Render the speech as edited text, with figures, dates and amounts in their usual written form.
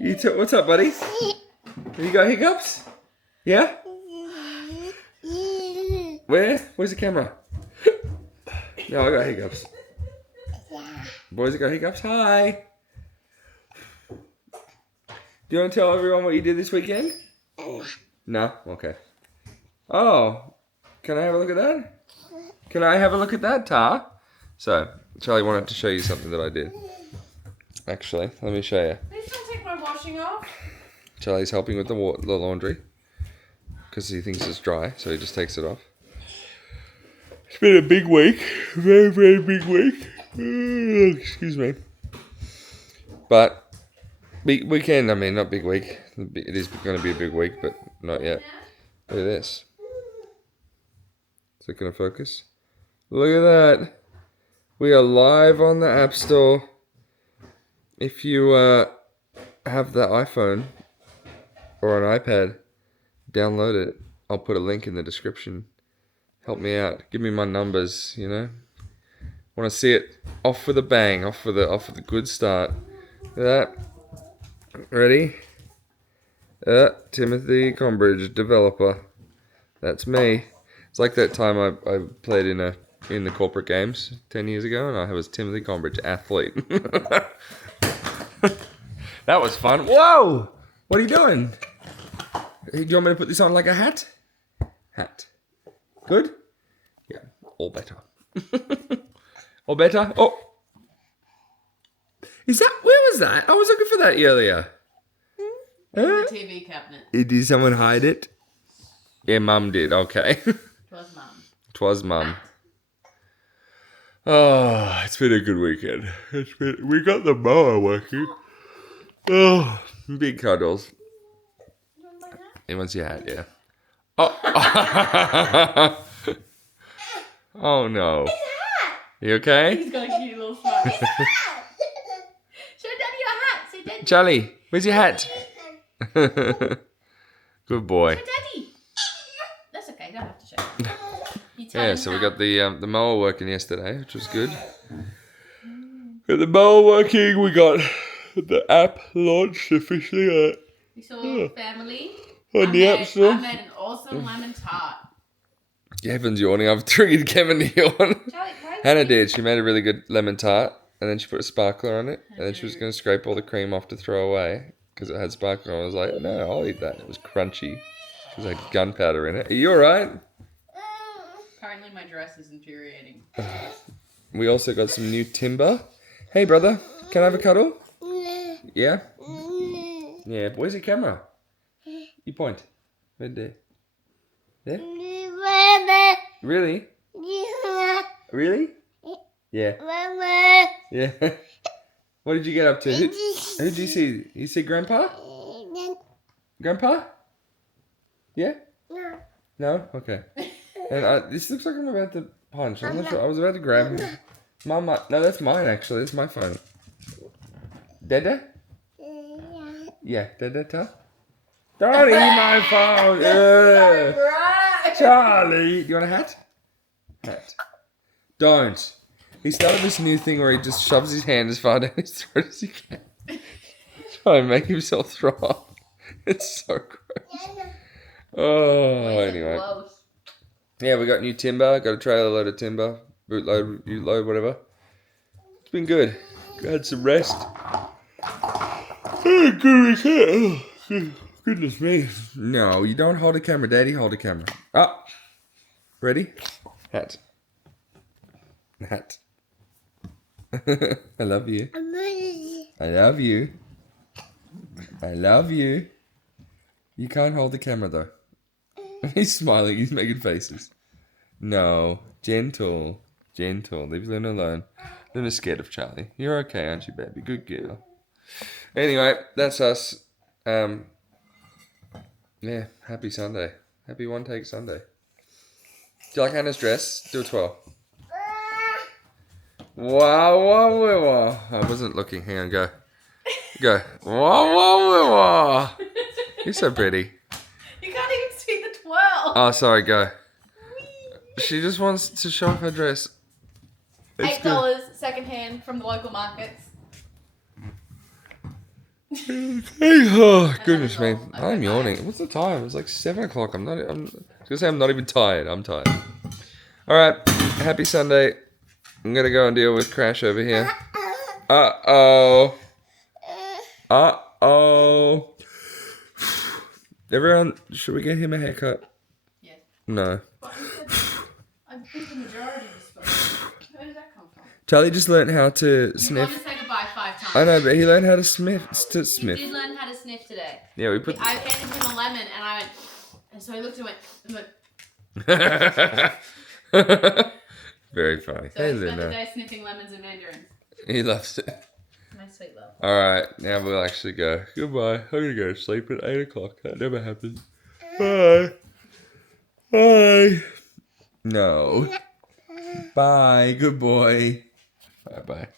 What's up, buddy? Have you got hiccups? Yeah? Where? Where's the camera? No, I got hiccups. Boys that got hiccups, hi. Do you want to tell everyone what you did this weekend? No? Okay. Oh, can I have a look at that? Can I have a look at that, Tar? So, Charlie wanted to show you something that I did. Actually, let me show you. Please don't take my washing off. Charlie's helping with the laundry because he thinks it's dry, so he just takes it off. It's been a big week. Very, very big week. Excuse me. But big weekend, I mean, not big week. It is going to be a big week, but not yet. Look at this. Is it going to focus? Look at that. We are live on the App Store. If you have the iPhone or an iPad, download it. I'll put a link in the description. Help me out. Give me my numbers, you know. Want to see it off with a bang, off with a good start. Look at that. Ready? Timothy Combridge, developer. That's me. It's like that time I played in the corporate games 10 years ago, and I was Timothy Combridge, athlete. That was fun. Whoa! What are you doing? Do you want me to put this on like a hat? Hat. Good? Yeah, all better. All better? Oh! Where was that? I was looking for that earlier. In the TV cabinet. Did someone hide it? Yeah, Mum did. Okay. Twas Mum. Twas Mum. Oh, it's been a good weekend. We got the mower working. Oh, big cuddles. He wants your hat, yeah. Oh, oh no. You okay? He's got a cute little smile. Show Daddy your hat. Say Daddy. Charlie, where's your hat? Good boy. Show Daddy. That's okay. Don't have to show. Yeah, so we got the mower working yesterday, which was good. Got the mower working. We got the app launched officially. We saw family. On the App Store. I made an awesome lemon tart. Kevin's yawning. I've triggered Kevin to yawn. Charlie, Hannah did. She made a really good lemon tart, and then she put a sparkler on it, and then she was going to scrape all the cream off to throw away because it had sparkler. And I was like, no, I'll eat that. It was crunchy because it had gunpowder in it. Are you alright? Apparently my dress is infuriating. We also got some new timber. Hey, brother, can I have a cuddle? Yeah? Yeah, where's your camera? You point. Right there. There? Really? Really? Yeah. Yeah. What did you get up to? Who did you see? You see Grandpa? Grandpa? Yeah? No? Okay. And this looks like I'm about to punch. I'm not sure. I was about to grab him. Mama. No, that's mine actually. That's my phone. Dada? Yeah. Dada ta? Don't eat my phone! Charlie! Do you want a hat? Hat. Don't. He started this new thing where he just shoves his hand as far down his throat as he can. Try and make himself throw up. It's so gross. Oh, anyway. Yeah, we got new timber. Got a trailer load of timber. Bootload, U-load, whatever. It's been good. Had some rest. Oh, goodness me. No, you don't hold a camera, Daddy. Hold a camera. Ah. Ready? Hat. Hat. I love you. I love you. I love you. You can't hold the camera though. He's smiling. He's making faces. No. Gentle. Gentle. Leave Luna alone. Luna's scared of Charlie. You're okay, aren't you, baby? Good girl. Anyway, that's us. Yeah, happy Sunday. Happy One Take Sunday. Do you like Hannah's dress? Do a twirl. Wow, wow, wow, wow. I wasn't looking. Hang on, go. Go. Wow, wow, wow, wow. You're so pretty. You can't even see the twirl. Oh, sorry, go. She just wants to show off her dress. It's $8 secondhand from the local markets. Oh, goodness me. goal. I'm yawning. What's the time? It's like 7 o'clock. I was gonna say I'm not even tired. I'm tired. Alright. Happy Sunday. I'm gonna go and deal with Crash over here. Uh-oh. Uh-oh. Everyone, should we get him a haircut? Yes. No. But I think the majority of the spoon. Where did that come from? Charlie just learned how to You want to sniff. say goodbye 5 times. I know, but he learned how to sniff. He did learn how to sniff today. Yeah, we put. I handed him a lemon and I went, and so he looked and went. Very funny. So Hey, he spent the Luna. day sniffing lemons and mandarins. He loves it. My sweet love. Alright, now we'll actually go. Goodbye. I'm gonna go to sleep at 8 o'clock. That never happens. Bye. Bye. No. Bye. Good boy. Bye bye.